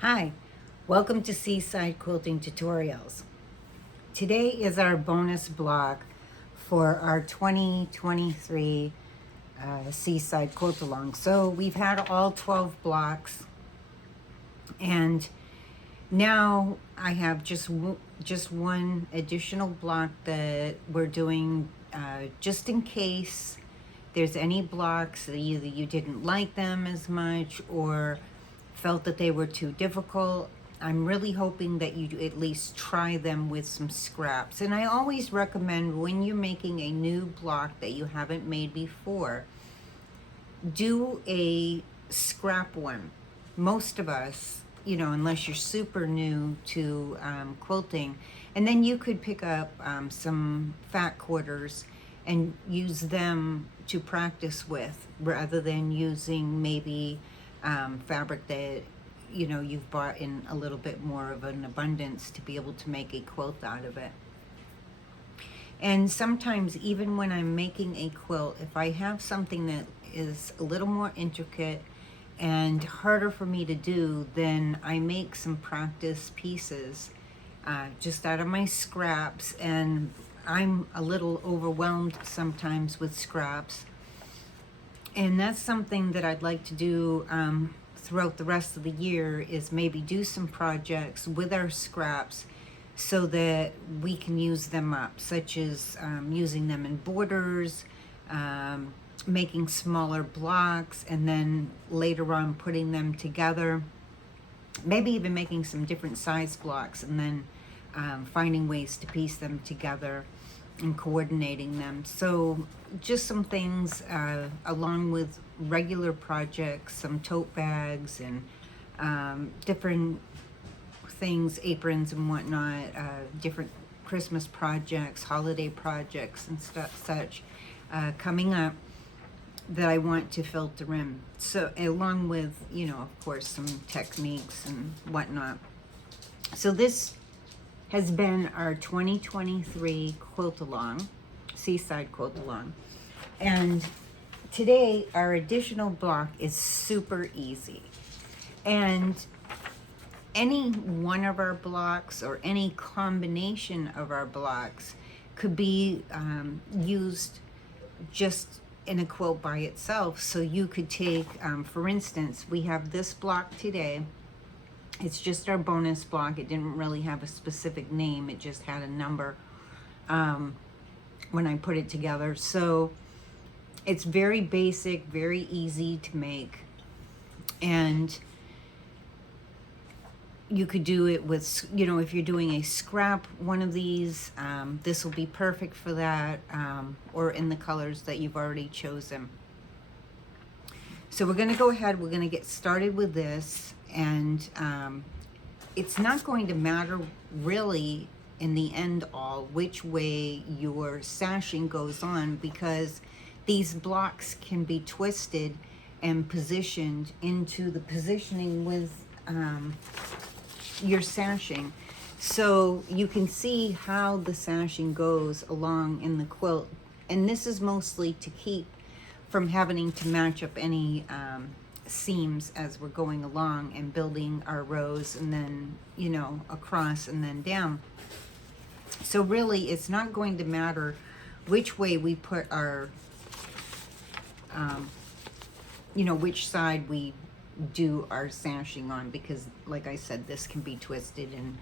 Hi, welcome to Seaside Quilting Tutorials. Today is our bonus block for our 2023 Seaside Quilt Along. So we've had all 12 blocks, and now I have just one additional block that we're doing just in case there's any blocks that either you didn't like them as much or felt that they were too difficult. I'm really hoping that you at least try them with some scraps. And I always recommend when you're making a new block that you haven't made before, do a scrap one. Most of us, unless you're super new to quilting, and then you could pick up some fat quarters and use them to practice with rather than using maybe fabric that you've bought in a little bit more of an abundance to be able to make a quilt out of it. And sometimes even when I'm making a quilt, if I have something that is a little more intricate and harder for me to do, then I make some practice pieces just out of my scraps. And I'm a little overwhelmed sometimes with scraps, and that's something that I'd like to do throughout the rest of the year, is maybe do some projects with our scraps so that we can use them up, such as using them in borders, making smaller blocks, and then later on putting them together, maybe even making some different size blocks, and then finding ways to piece them together and coordinating them. So just some things along with regular projects, some tote bags and different things, aprons and whatnot, different Christmas projects, holiday projects and such coming up that I want to filter in. So along with, of course, some techniques and whatnot. So this has been our 2023 Quilt Along, Seaside Quilt Along. And today our additional block is super easy. And any one of our blocks or any combination of our blocks could be used just in a quilt by itself. So you could take, for instance, we have this block today. It's just our bonus block. It didn't really have a specific name. It just had a number when I put it together. So it's very basic, very easy to make. And you could do it with, if you're doing a scrap one of these, this will be perfect for that, or in the colors that you've already chosen. So we're going to go ahead, we're going to get started with this. And it's not going to matter really in the end all which way your sashing goes on, because these blocks can be twisted and positioned into the positioning with your sashing. So you can see how the sashing goes along in the quilt. And this is mostly to keep from having to match up any seams as we're going along and building our rows, and then across and then down. So really it's not going to matter which way we put our which side we do our sashing on, because like I said, this can be twisted and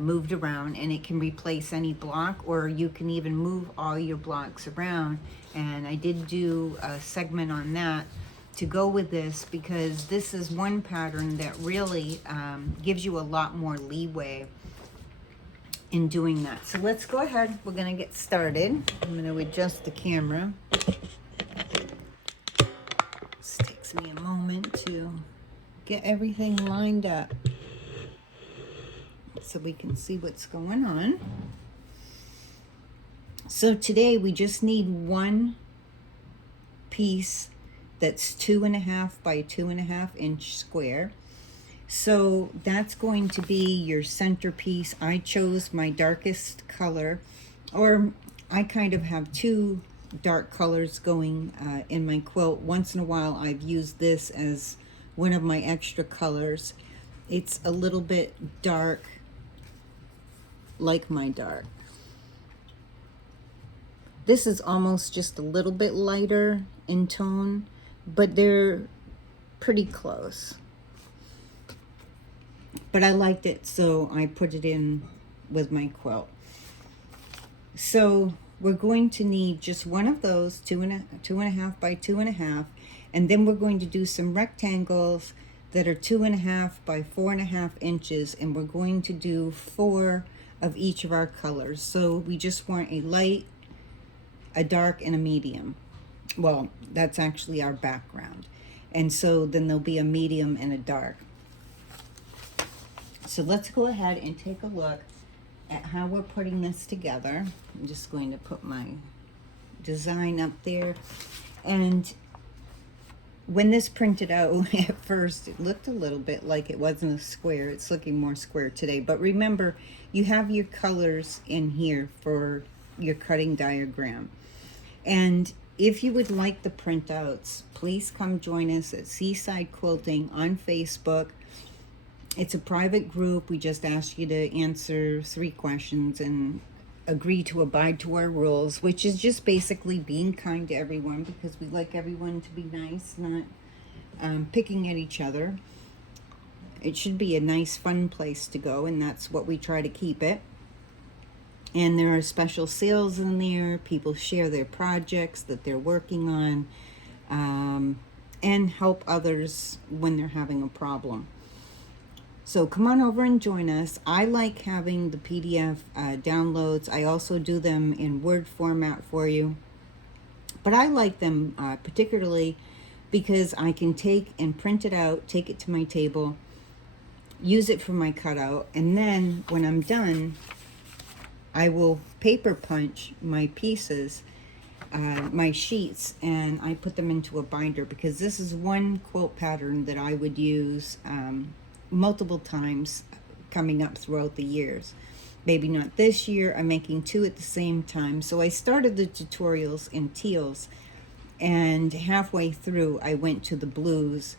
moved around, and it can replace any block, or you can even move all your blocks around. And I did do a segment on that to go with this, because this is one pattern that really gives you a lot more leeway in doing that. So let's go ahead, we're going to get started. I'm going to adjust the camera. This takes me a moment to get everything lined up so we can see what's going on. So today we just need one piece that's 2.5 by 2.5 inch square. So that's going to be your centerpiece. I chose my darkest color, or I kind of have two dark colors going in my quilt. Once in a while I've used this as one of my extra colors. It's a little bit dark, like my dark. This is almost just a little bit lighter in tone, but they're pretty close. But I liked it, so I put it in with my quilt. So we're going to need just one of those, two and a half by 2.5, and then we're going to do some rectangles that are 2.5 by 4.5 inches, and we're going to do 4 of each of our colors. So we just want a light, a dark, and a medium. Well, that's actually our background. And so then there'll be a medium and a dark. So let's go ahead and take a look at how we're putting this together. I'm just going to put my design up there. And when this printed out at first, it looked a little bit like it wasn't a square. It's looking more square today. But remember, you have your colors in here for your cutting diagram. And if you would like the printouts, please come join us at Seaside Quilting on Facebook. It's a private group. We just ask you to answer 3 questions and agree to abide to our rules, which is just basically being kind to everyone, because we like everyone to be nice, not picking at each other. It should be a nice, fun place to go, and that's what we try to keep it. And there are special sales in there. People share their projects that they're working on, and help others when they're having a problem. So come on over and join us. I like having the PDF downloads. I also do them in Word format for you. But I like them particularly because I can take and print it out, take it to my table, use it for my cutout, and then when I'm done, I will paper punch my pieces, my sheets, and I put them into a binder, because this is one quilt pattern that I would use multiple times coming up throughout the years. Maybe not this year. I'm making 2 at the same time. So I started the tutorials in teals, and halfway through I went to the blues.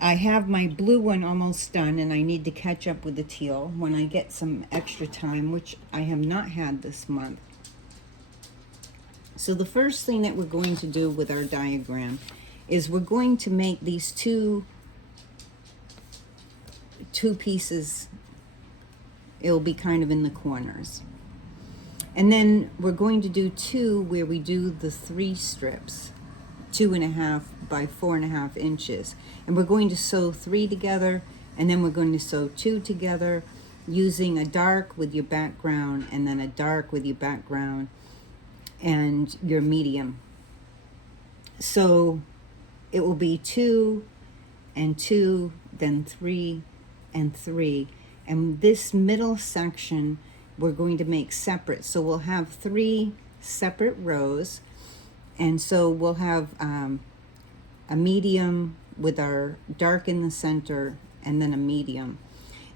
I have my blue one almost done, and I need to catch up with the teal when I get some extra time, which I have not had this month. So the first thing that we're going to do with our diagram is we're going to make these two pieces. It'll be kind of in the corners. And then we're going to do 2 where we do the 3 strips, 2.5 by 4.5 inches. And we're going to sew 3 together, and then we're going to sew 2 together using a dark with your background, and then a dark with your background and your medium. So it will be 2 and 2, then 3 and 3. And this middle section we're going to make separate. So we'll have 3 separate rows. And so we'll have a medium with our dark in the center, and then a medium.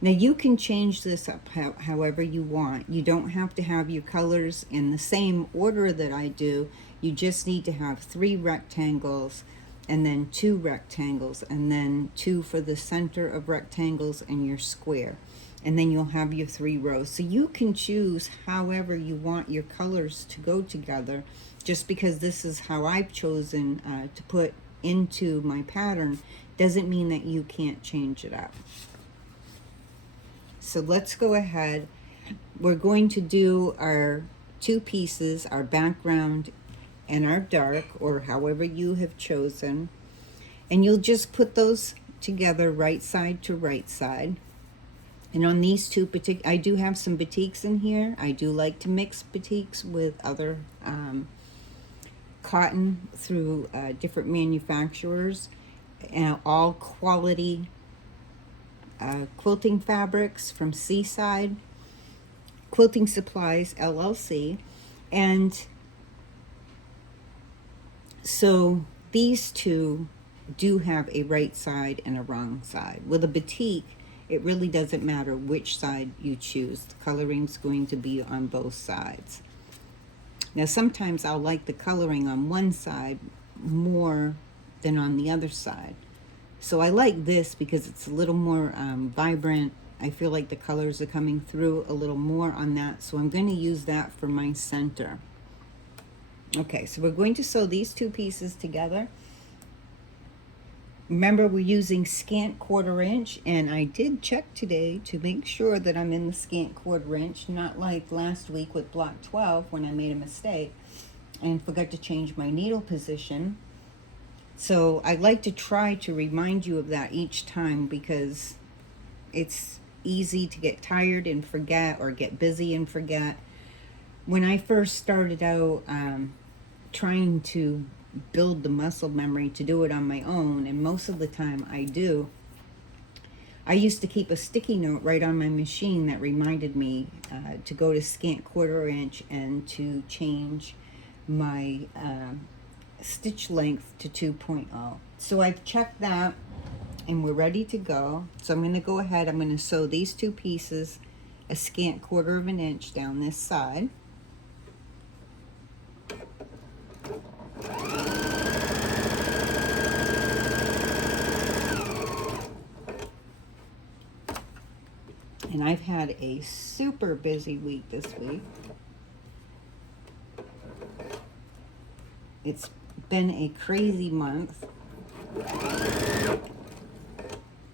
Now you can change this up however you want. You don't have to have your colors in the same order that I do. You just need to have 3 rectangles, and then 2 rectangles, and then 2 for the center of rectangles and your square. And then you'll have your 3 rows. So you can choose however you want your colors to go together. Just because this is how I've chosen to put into my pattern doesn't mean that you can't change it up. So let's go ahead. We're going to do our 2 pieces, our background and our dark, or however you have chosen. And you'll just put those together right side to right side. And on these 2 I do have some batiks in here. I do like to mix batiks with other cotton through different manufacturers, and all quality quilting fabrics from Seaside Quilting Supplies LLC. And so these 2 do have a right side and a wrong side. With a batik, it really doesn't matter which side you choose. The coloring's going to be on both sides. Now sometimes I'll like the coloring on one side more than on the other side. So I like this because it's a little more vibrant. I feel like the colors are coming through a little more on that. So I'm going to use that for my center. Okay, so we're going to sew these two pieces together. Remember, we're using scant 1/4 inch, and I did check today to make sure that I'm in the scant 1/4 inch, not like last week with block 12 when I made a mistake and forgot to change my needle position. So I like to try to remind you of that each time, because it's easy to get tired and forget, or get busy and forget. When I first started out trying to build the muscle memory to do it on my own, and most of the time I do, I used to keep a sticky note right on my machine that reminded me to go to scant 1/4 inch and to change my stitch length to 2.0. So I've checked that and we're ready to go. So I'm going to go ahead, I'm going to sew these two pieces a scant 1/4 inch down this side. And I've had a super busy week this week. It's been a crazy month.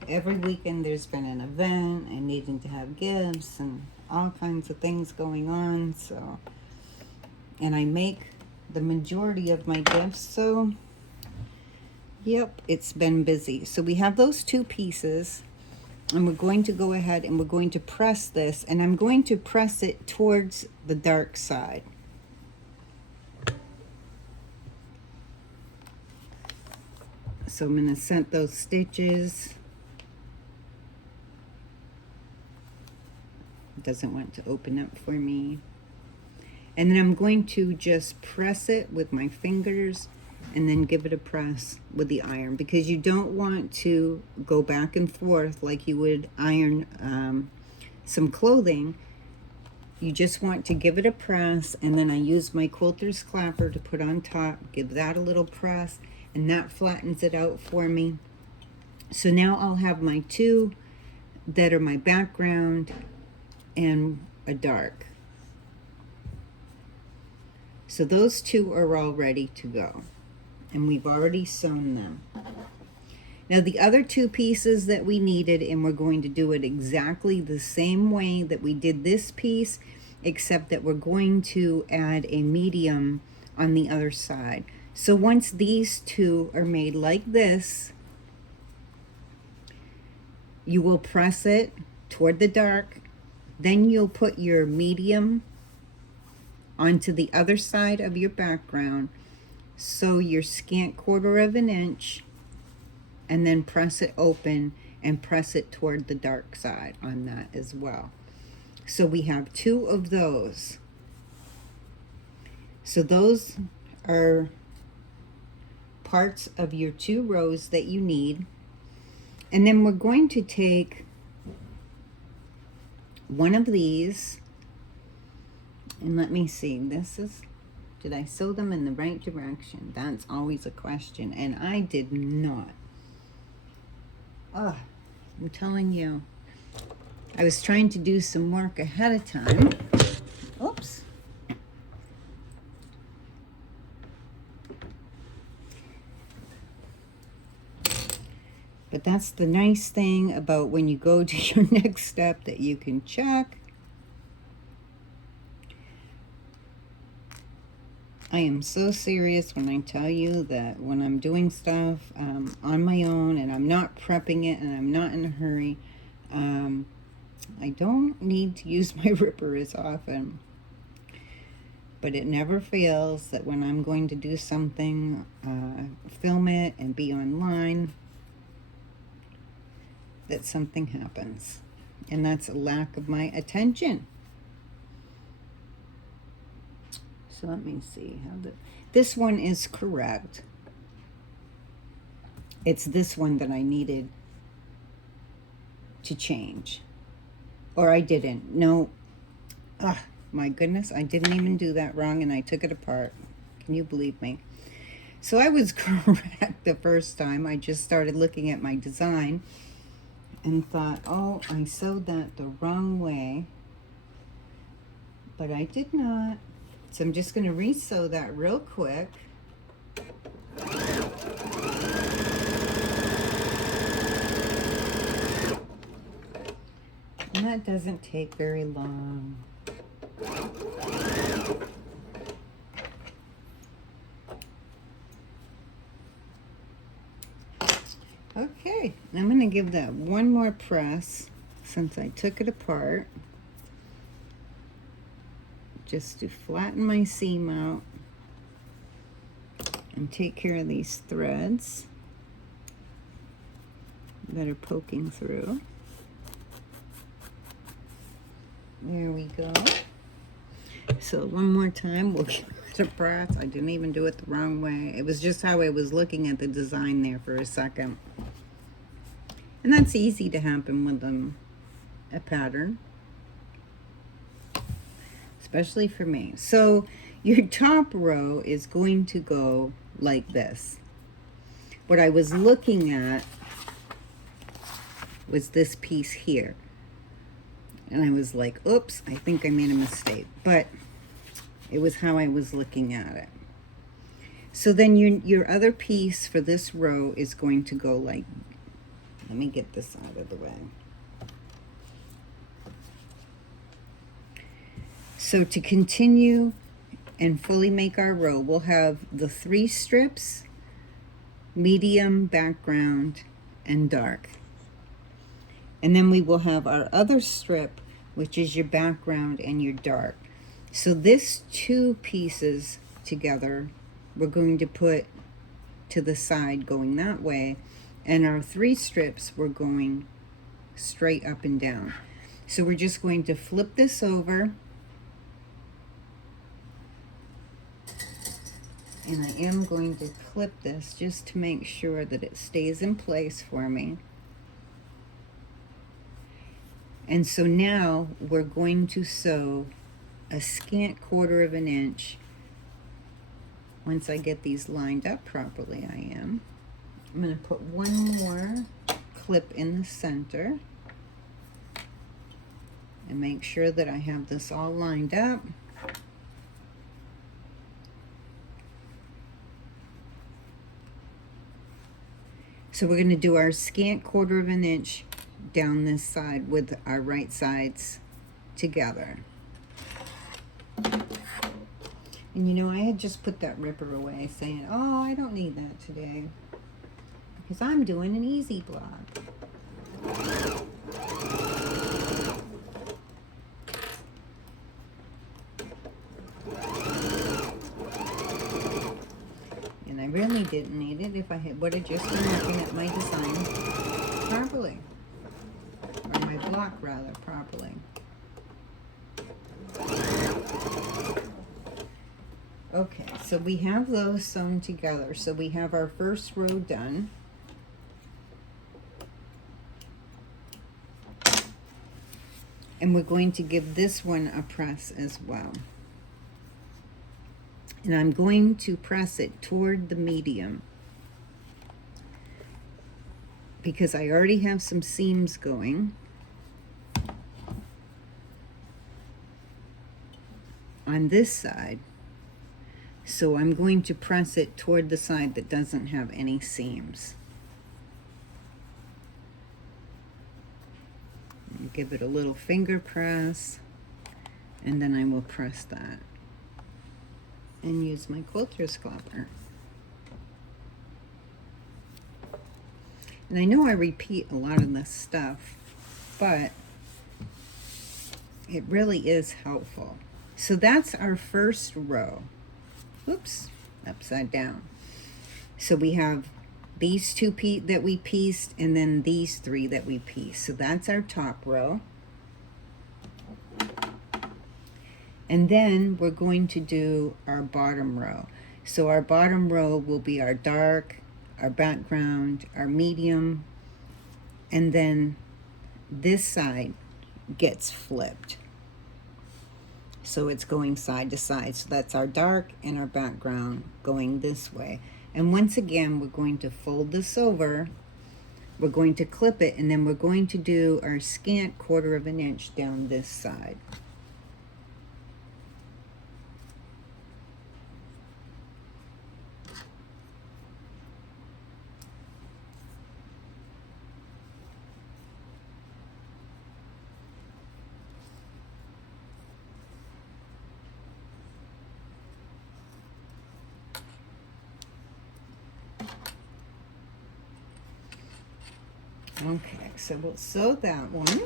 Every weekend there's been an event and needing to have gifts and all kinds of things going on. So, and I make the majority of my gifts, so yep, it's been busy. So we have those two pieces, and we're going to go ahead and we're going to press this, and I'm going to press it towards the dark side. So I'm going to set those stitches. It doesn't want to open up for me. And then I'm going to just press it with my fingers and then give it a press with the iron, because you don't want to go back and forth like you would iron some clothing. You just want to give it a press, and then I use my quilter's clapper to put on top, give that a little press, and that flattens it out for me. So now I'll have my two that are my background and a dark. So those two are all ready to go, and we've already sewn them. Now the other two pieces that we needed, and we're going to do it exactly the same way that we did this piece, except that we're going to add a medium on the other side. So once these two are made like this, you will press it toward the dark, then you'll put your medium onto the other side of your background, sew your scant 1/4 inch, and then press it open and press it toward the dark side on that as well. So we have two of those. So those are parts of your two rows that you need. And then we're going to take one of these, and let me see, this is, did I sew them in the right direction? That's always a question, and I did not. Oh, I'm telling you, I was trying to do some work ahead of time. Oops. But that's the nice thing about when you go to your next step, that you can check. I am so serious when I tell you that when I'm doing stuff on my own, and I'm not prepping it, and I'm not in a hurry, I don't need to use my ripper as often. But it never fails that when I'm going to do something, film it and be online, that something happens. And that's a lack of my attention. So let me see how this one is correct. It's this one that I needed to change. Or I didn't. No. Ah, my goodness, I didn't even do that wrong, and I took it apart. Can you believe me? So I was correct the first time. I just started looking at my design and thought, oh, I sewed that the wrong way. But I did not. So I'm just going to re-sew that real quick. And that doesn't take very long. Okay, I'm going to give that one more press since I took it apart, just to flatten my seam out and take care of these threads that are poking through. There we go. So one more time, we'll give it a press. I didn't even do it the wrong way. It was just how I was looking at the design there for a second. And that's easy to happen with a pattern, especially for me. So your top row is going to go like this. What I was looking at was this piece here. And I was like, oops, I think I made a mistake. But it was how I was looking at it. So then your other piece for this row is going to go like, let me get this out of the way. So to continue and fully make our row, we'll have the 3 strips, medium, background, and dark. And then we will have our other strip, which is your background and your dark. So this 2 pieces together, we're going to put to the side going that way. And our 3 strips, we're going straight up and down. So we're just going to flip this over. And I am going to clip this just to make sure that it stays in place for me. And so now we're going to sew a scant 1/4 of an inch. Once I get these lined up properly, I'm going to put one more clip in the center and make sure that I have this all lined up. So we're going to do our scant 1/4 of an inch down this side with our right sides together. And you know, I had just put that ripper away saying, oh, I don't need that today, because I'm doing an easy block. And I really didn't need it if I would have just been looking at my design properly, or my block rather properly. Okay, so we have those sewn together. So we have our first row done. And we're going to give this one a press as well. And I'm going to press it toward the medium, because I already have some seams going on this side. So I'm going to press it toward the side that doesn't have any seams. Give it a little finger press, and then I will press that and use my quilter's clapper. And I know I repeat a lot of this stuff, but it really is helpful. So that's our first row. Oops, upside down. So we have these 2 that we pieced, and then these 3 that we pieced. So that's our top row. And then we're going to do our bottom row. So our bottom row will be our dark, our background, our medium, and then this side gets flipped. So it's going side to side. So that's our dark and our background going this way. And once again, we're going to fold this over, we're going to clip it, and then we're going to do our scant 1/4 of an inch down this side. Okay, so we'll sew that one.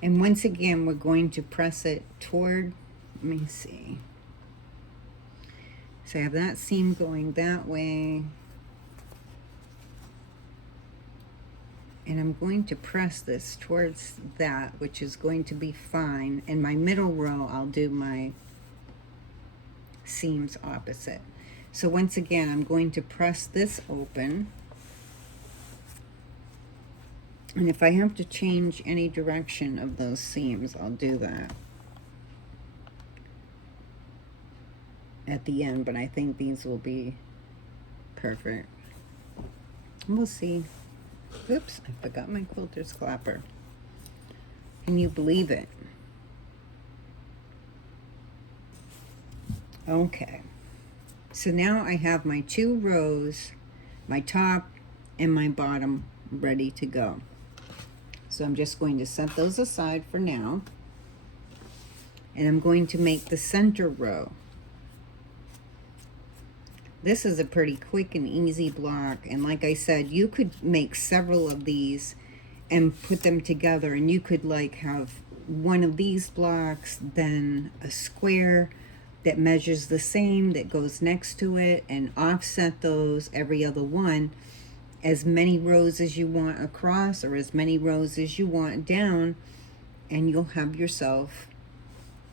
And once again, we're going to press it toward, let me see. So I have that seam going that way. And I'm going to press this towards that, which is going to be fine. In my middle row, I'll do my seams opposite. So once again, I'm going to press this open. And if I have to change any direction of those seams, I'll do that at the end, but I think these will be perfect. We'll see. Oops, I forgot my quilter's clapper. Can you believe it? Okay. So now I have my 2 rows, my top and my bottom ready to go. So I'm just going to set those aside for now. And I'm going to make the center row. This is a pretty quick and easy block. And like I said, you could make several of these and put them together. And you could like have one of these blocks, then a square that measures the same that goes next to it, and offset those every other one. As many rows as you want across or as many rows as you want down, and you'll have yourself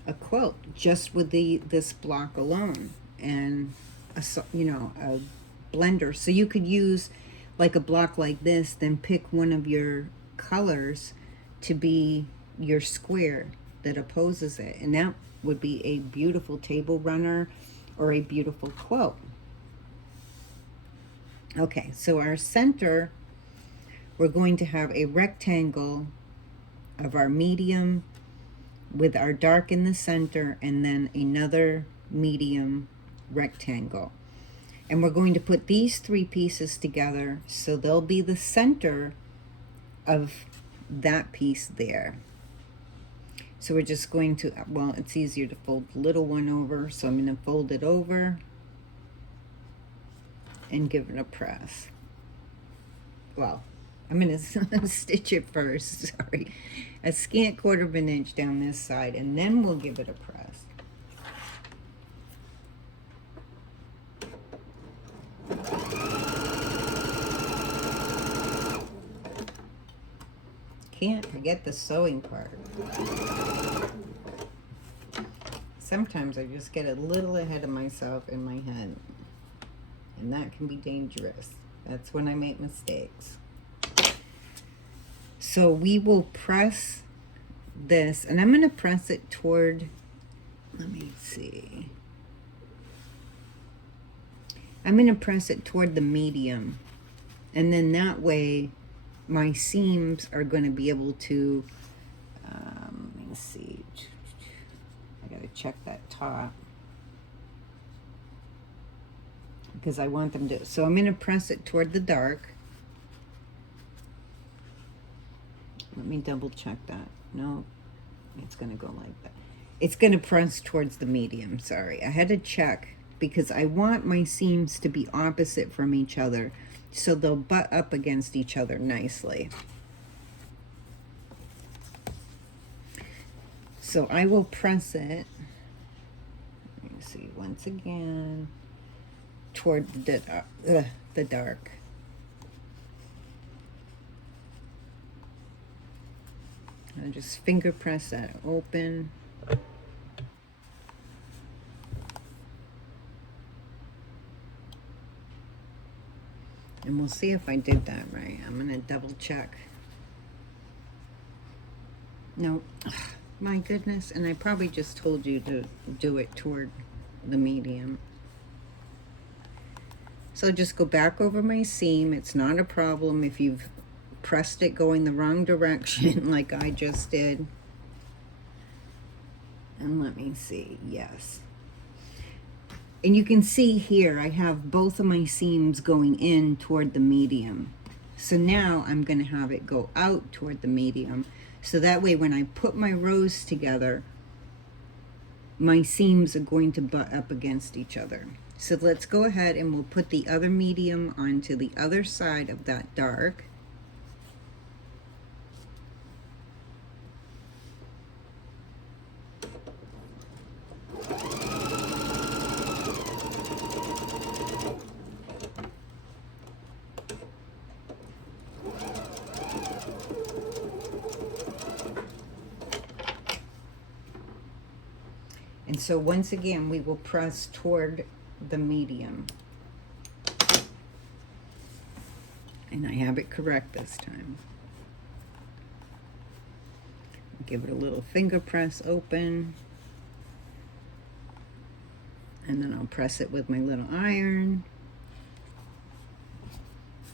a quilt just with this block alone, and a blender. So you could use like a block like this, then pick one of your colors to be your square that opposes it, and that would be a beautiful table runner or a beautiful quilt. Okay, so our center, we're going to have a rectangle of our medium with our dark in the center, and then another medium rectangle. And we're going to put these 3 pieces together, so they'll be the center of that piece there. So we're just going to, well, it's easier to fold the little one over, so I'm going to fold it over and give it a press. Well, I'm going to stitch it first, sorry. A scant 1/4 of an inch down this side, and then we'll give it a press. Can't forget the sewing part. Sometimes I just get a little ahead of myself in my head, and that can be dangerous. That's when I make mistakes. So we will press this, and I'm going to press it toward, let me see. I'm going to press it toward the medium, and then that way my seams are going to be able to, let me see. I got to check that top, because I want them to, so I'm going to press it toward the dark. Let me double check that. No, it's going to go like that. It's going to press towards the medium, sorry. I had to check because I want my seams to be opposite from each other, so they'll butt up against each other nicely. So I will press it, let me see, once again, toward the dark. So just finger press that open. And we'll see if I did that right. I'm gonna double check. No, my goodness, and I probably just told you to do it toward the medium. So just go back over my seam. It's not a problem if you've pressed it going the wrong direction like I just did. And let me see, yes. And you can see here, I have both of my seams going in toward the medium. So now I'm gonna have it go out toward the medium. So that way when I put my rows together, my seams are going to butt up against each other. So let's go ahead and we'll put the other medium onto the other side of that dark. And so once again, we will press toward the medium. And I have it correct this time. Give it a little finger press open. And then I'll press it with my little iron.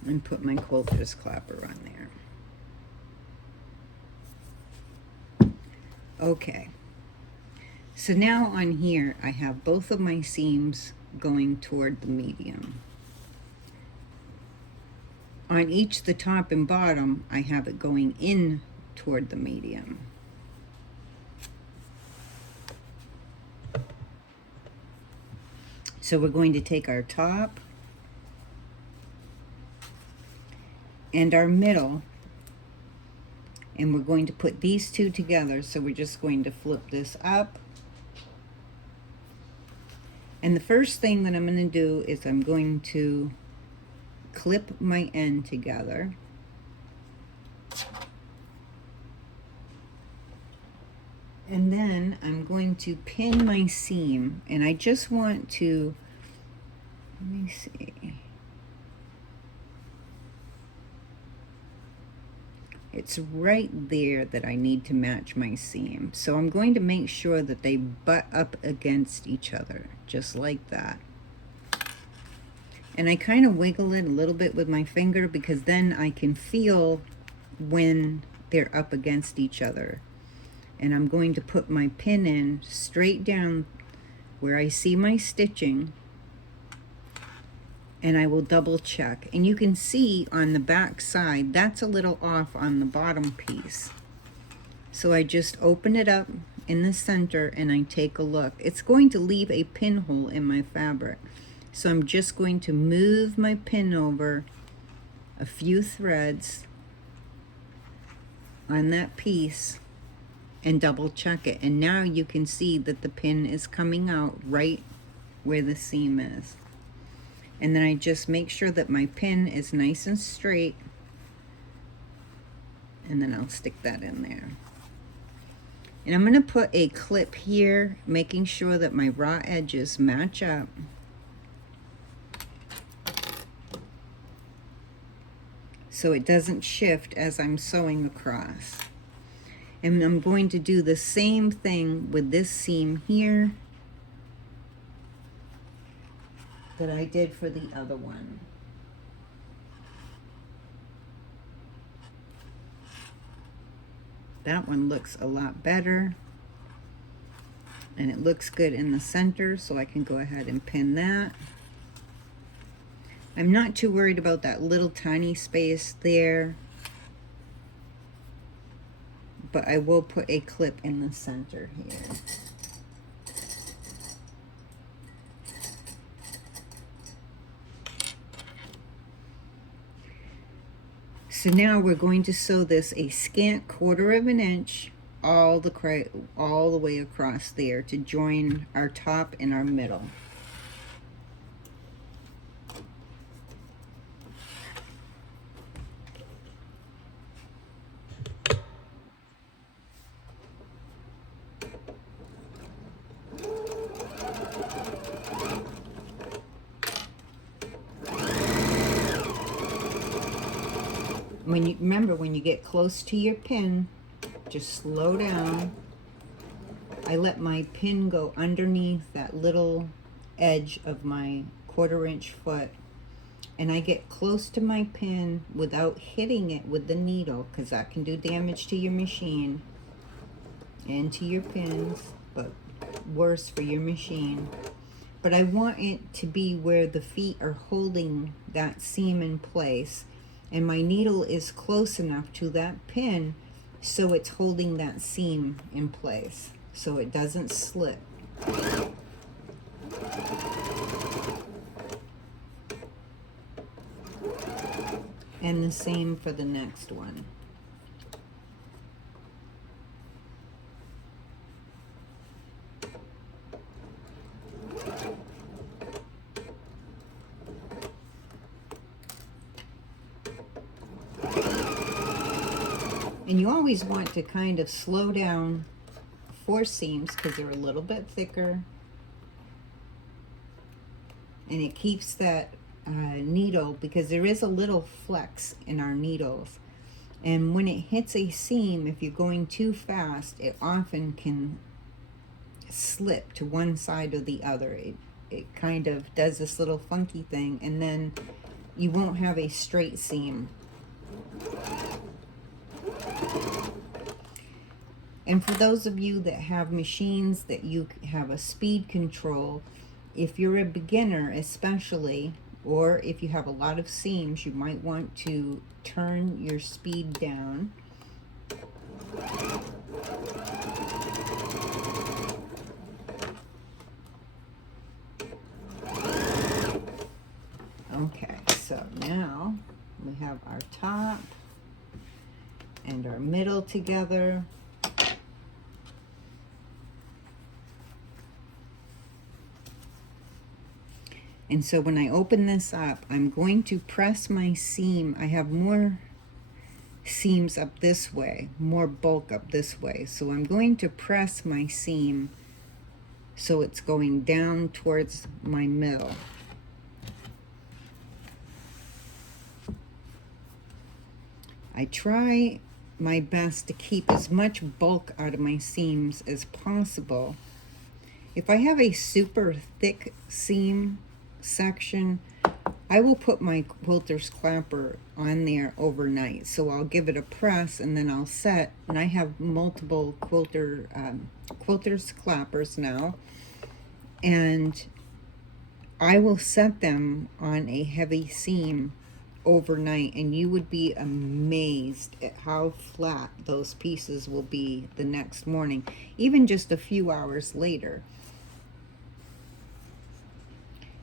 And put my quilter's clapper on there. Okay. So now on here, I have both of my seams going toward the medium. On each, the top and bottom, I have it going in toward the medium. So we're going to take our top and our middle, and we're going to put these two together. So we're just going to flip this up. And the first thing that I'm going to do is I'm going to clip my end together. And then I'm going to pin my seam, and I just want to, let me see. It's right there that I need to match my seam. So I'm going to make sure that they butt up against each other, just like that. And I kind of wiggle it a little bit with my finger because then I can feel when they're up against each other. And I'm going to put my pin in straight down where I see my stitching, and I will double check. And you can see on the back side, that's a little off on the bottom piece. So I just open it up in the center and I take a look. It's going to leave a pinhole in my fabric. So I'm just going to move my pin over a few threads on that piece and double check it. And now you can see that the pin is coming out right where the seam is. And then I just make sure that my pin is nice and straight, and then I'll stick that in there. And I'm going to put a clip here, making sure that my raw edges match up. So it doesn't shift as I'm sewing across. And I'm going to do the same thing with this seam here that I did for the other one. That one looks a lot better, and it looks good in the center, so I can go ahead and pin that. I'm not too worried about that little tiny space there, but I will put a clip in the center here. So now we're going to sew this a scant 1/4 of an inch all the way across there to join our top and our middle. remember when you get close to your pin, just slow down. I let my pin go underneath that little edge of my 1/4 inch foot, and I get close to my pin without hitting it with the needle, because that can do damage to your machine and to your pins, but worse for your machine. But I want it to be where the feet are holding that seam in place, and my needle is close enough to that pin so it's holding that seam in place so it doesn't slip. And the same for the next one. And you always want to kind of slow down 4 seams because they're a little bit thicker, and it keeps that needle, because there is a little flex in our needles, and when it hits a seam, if you're going too fast, it often can slip to one side or the other. It kind of does this little funky thing, and then you won't have a straight seam. And for those of you that have machines that you have a speed control, if you're a beginner especially, or if you have a lot of seams, you might want to turn your speed down. Okay, so now we have our top and our middle together. And so when I open this up, I'm going to press my seam. I have more seams up this way, more bulk up this way. So I'm going to press my seam so it's going down towards my middle. I try my best to keep as much bulk out of my seams as possible. If I have a super thick seam section, I will put my quilter's clapper on there overnight. So I'll give it a press and then I'll set, and I have multiple quilter's clappers now, and I will set them on a heavy seam overnight, and you would be amazed at how flat those pieces will be the next morning, even just a few hours later.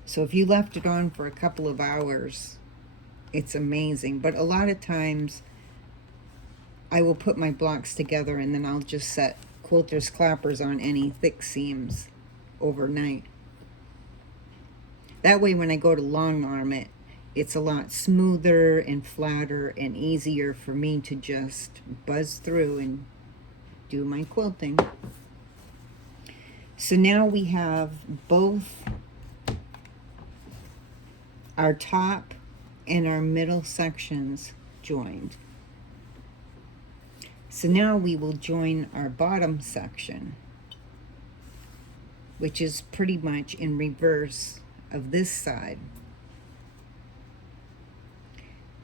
So if you left it on for a couple of hours, it's amazing. But a lot of times I will put my blocks together and then I'll just set quilter's clappers on any thick seams overnight. That way when I go to long arm it, it's a lot smoother and flatter and easier for me to just buzz through and do my quilting. So now we have both our top and our middle sections joined. So now we will join our bottom section, which is pretty much in reverse of this side.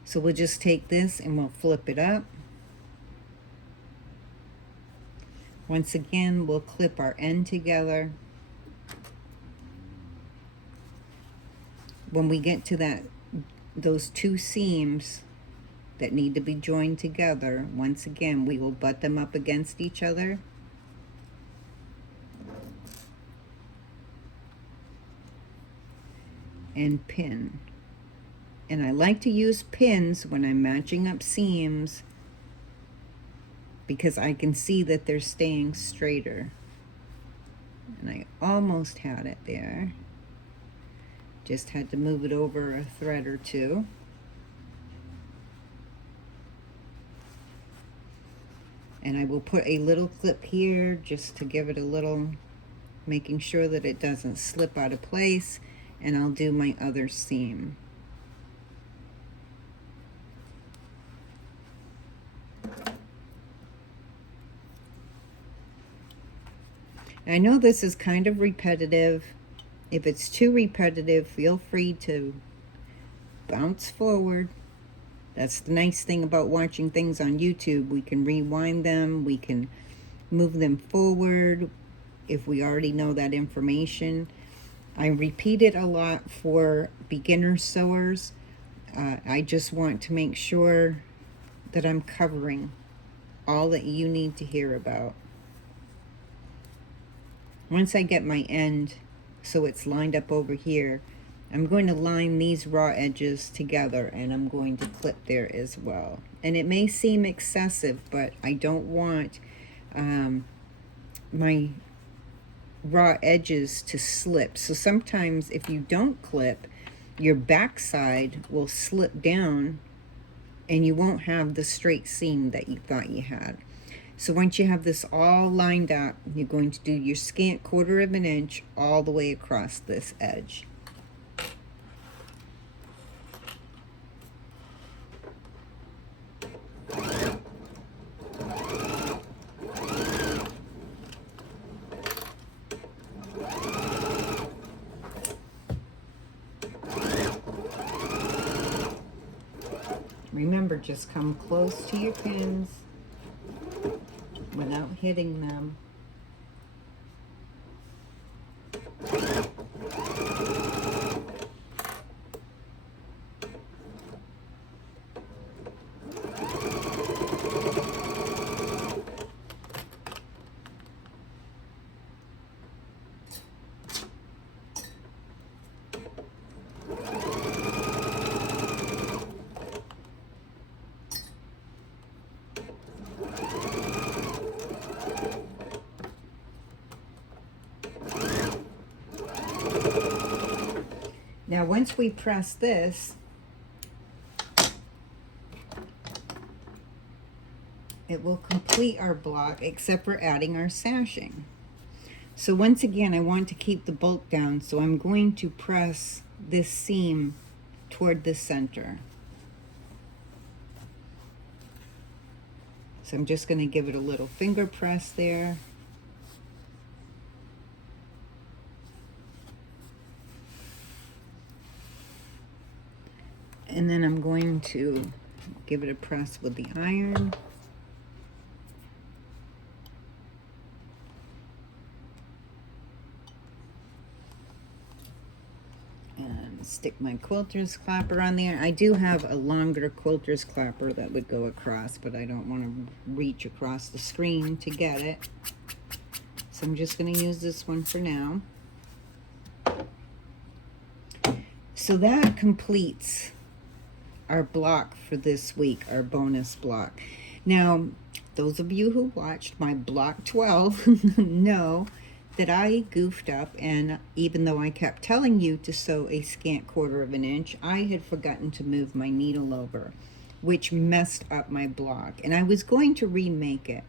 So we'll just take this and we'll flip it up. Once again, we'll clip our end together. When we get to those 2 seams that need to be joined together, once again, we will butt them up against each other. And pin. And I like to use pins when I'm matching up seams because I can see that they're staying straighter. And I almost had it there. Just had to move it over a thread or 2. And I will put a little clip here just to give it a little, making sure that it doesn't slip out of place. And I'll do my other seam. I know this is kind of repetitive. If it's too repetitive, feel free to bounce forward. That's the nice thing about watching things on YouTube. We can rewind them, we can move them forward if we already know that information. I repeat it a lot for beginner sewers. I just want to make sure that I'm covering all that you need to hear about. Once I get my end so it's lined up over here, I'm going to line these raw edges together, and I'm going to clip there as well. And it may seem excessive, but I don't want my raw edges to slip. So sometimes if you don't clip, your backside will slip down and you won't have the straight seam that you thought you had. So once you have this all lined up, you're going to do your scant 1/4 of an inch all the way across this edge. Remember, just come close to your pins without hitting them. Now, once we press this, it will complete our block except for adding our sashing. So once again, I want to keep the bulk down, so I'm going to press this seam toward the center. So I'm just going to give it a little finger press there. And then I'm going to give it a press with the iron. And stick my quilter's clapper on there. I do have a longer quilter's clapper that would go across, but I don't want to reach across the screen to get it. So I'm just going to use this one for now. So that completes our block for this week, our bonus block. Now, those of you who watched my block 12 know that I goofed up, and even though I kept telling you to sew a scant 1/4 of an inch, I had forgotten to move my needle over, which messed up my block. And I was going to remake it,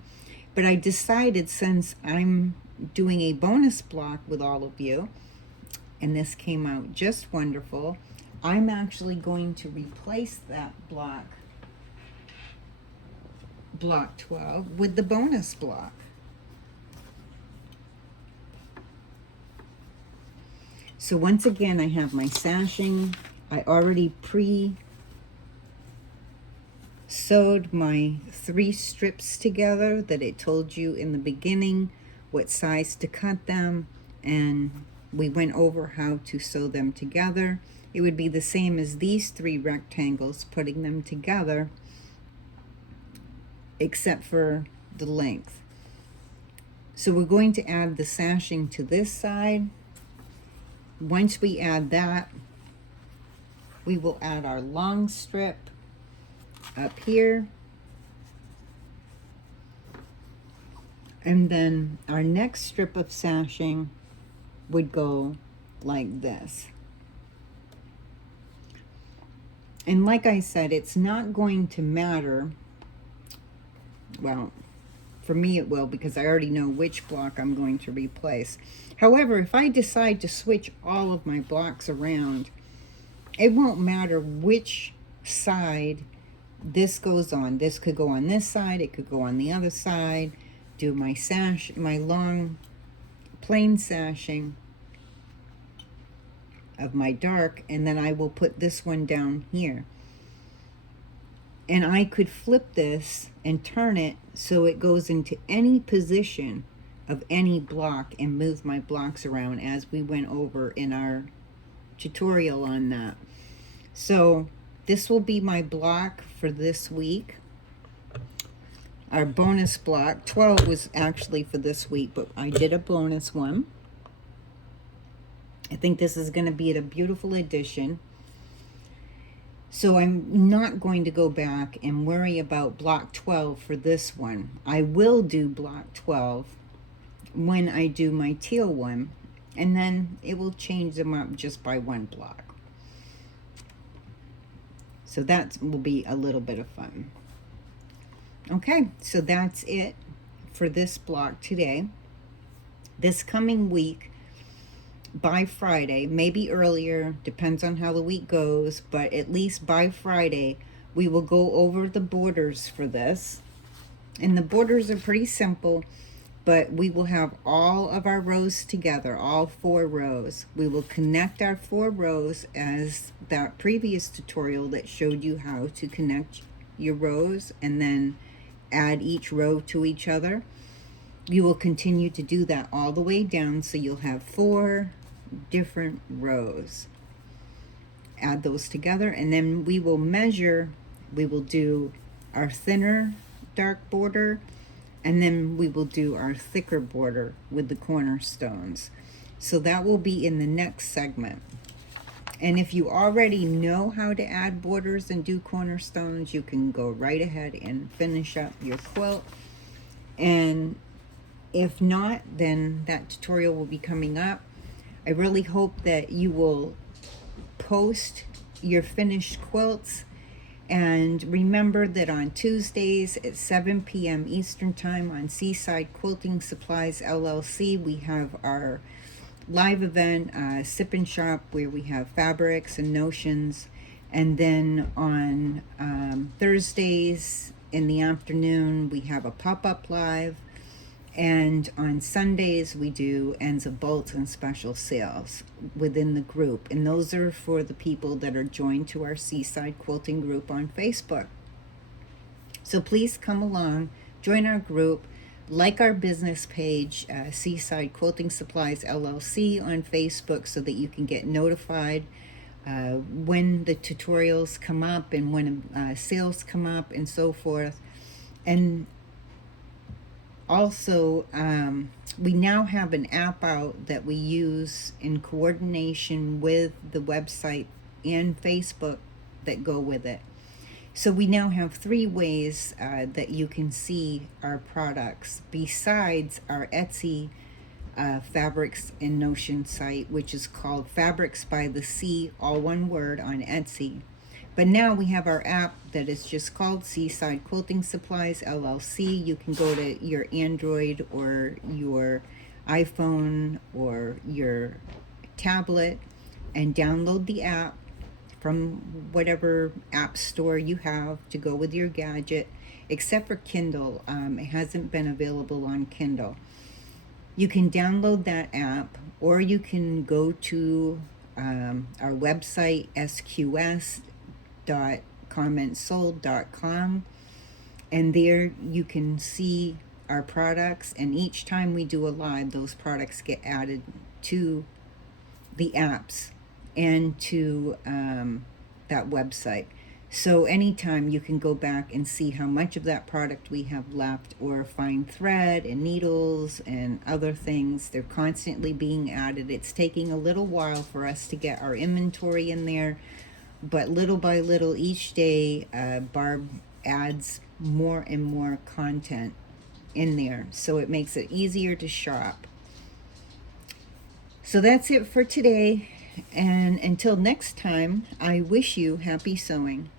but I decided, since I'm doing a bonus block with all of you, and this came out just wonderful, I'm actually going to replace that block 12 with the bonus block. So once again, I have my sashing. I already pre-sewed my 3 strips together that it told you in the beginning what size to cut them, and we went over how to sew them together. It would be the same as these 3 rectangles, putting them together, except for the length. So we're going to add the sashing to this side. Once we add that, we will add our long strip up here. And then our next strip of sashing would go like this. And like I said, it's not going to matter. Well, for me it will, because I already know which block I'm going to replace. However, if I decide to switch all of my blocks around, it won't matter which side this goes on. This could go on this side, it could go on the other side. Do my sash, my long plain sashing of my dark, and then I will put this one down here. And I could flip this and turn it so it goes into any position of any block and move my blocks around, as we went over in our tutorial on that. So this will be my block for this week. Our bonus block, 12 was actually for this week, but I did a bonus one. I think this is going to be a beautiful addition. So I'm not going to go back and worry about block 12 for this one. I will do block 12 when I do my teal one, and then it will change them up just by one block. So that will be a little bit of fun. Okay, so that's it for this block today. This coming week, by Friday, maybe earlier, depends on how the week goes, but at least by Friday, we will go over the borders for this. And the borders are pretty simple, but we will have all of our rows together, all 4 rows. We will connect our 4 rows as that previous tutorial that showed you how to connect your rows and then add each row to each other. You will continue to do that all the way down, so you'll have 4 different rows. Add those together, and then we will measure. We will do our thinner dark border, and then we will do our thicker border with the cornerstones. So that will be in the next segment. And if you already know how to add borders and do cornerstones, you can go right ahead and finish up your quilt. And if not, then that tutorial will be coming up. I really hope that you will post your finished quilts. And remember that on Tuesdays at 7 p.m. Eastern Time on Seaside Quilting Supplies LLC, we have our live event, Sip and Shop, where we have fabrics and notions. And then on Thursdays in the afternoon, we have a pop-up live. And on Sundays, we do ends of bolts and special sales within the group. And those are for the people that are joined to our Seaside Quilting group on Facebook. So please come along, join our group, like our business page, Seaside Quilting Supplies LLC on Facebook, so that you can get notified when the tutorials come up and when sales come up and so forth. And also, we now have an app out that we use in coordination with the website and Facebook that go with it. So we now have 3 ways that you can see our products besides our Etsy fabrics and notion site, which is called Fabrics by the Sea, all one word, on Etsy. But now we have our app that is just called Seaside Quilting Supplies LLC. You can go to your Android or your iPhone or your tablet and download the app from whatever app store you have to go with your gadget, except for Kindle. It hasn't been available on Kindle. You can download that app, or you can go to our website, sqs.commentsold.com, and there you can see our products, and each time we do a live, those products get added to the apps and to that website. So anytime you can go back and see how much of that product we have left, or find thread and needles and other things. They're constantly being added. It's taking a little while for us to get our inventory in there, but little by little each day, Barb adds more and more content in there, so it makes it easier to shop. So that's it for today, and until next time, I wish you happy sewing.